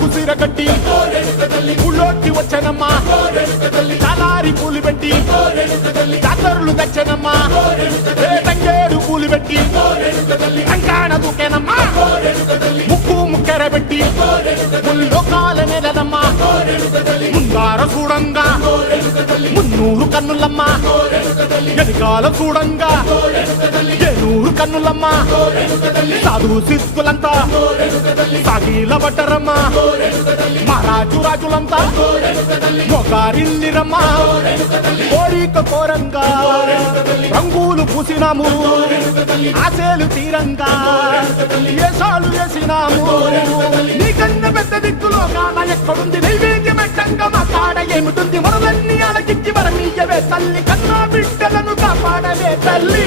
రంగు సీర కట్టి ఊళ్ళోకి వచ్చానమ్మా చాలారి పూలు పెట్టి జాతరులు తెచ్చానమ్మా తంగేడు పూలు పెట్టి కంకాణ దూకేనమ్మా ముక్కు ముక్కెర పెట్టి ముల్లోకాల నెలనమ్మా ముందార చూడంగా మున్నూరు కన్నులమ్మా ఎదికాల చూడంగా ఏనూరు కన్నులమ్మా సాధు సిద్ధులంతా సాగిల బట్టరమ్మా మహారాజు రాజులంతా మొగారిల్లిరమ్మా కోరిక కోరంగా రంగులు పూసినాము ఆశలు తీరంగా ఏసాలు వేసినాము నీకన్నా పెద్ద దిక్కులో కాన ఎక్కడుంది నైవేద్యం ఎట్టంగా మా కాడ ఏమిటుంది మనలన్నీ అలకించి మరమీయవే తల్లి కన్నా బిడ్డలను కాపాడవే తల్లి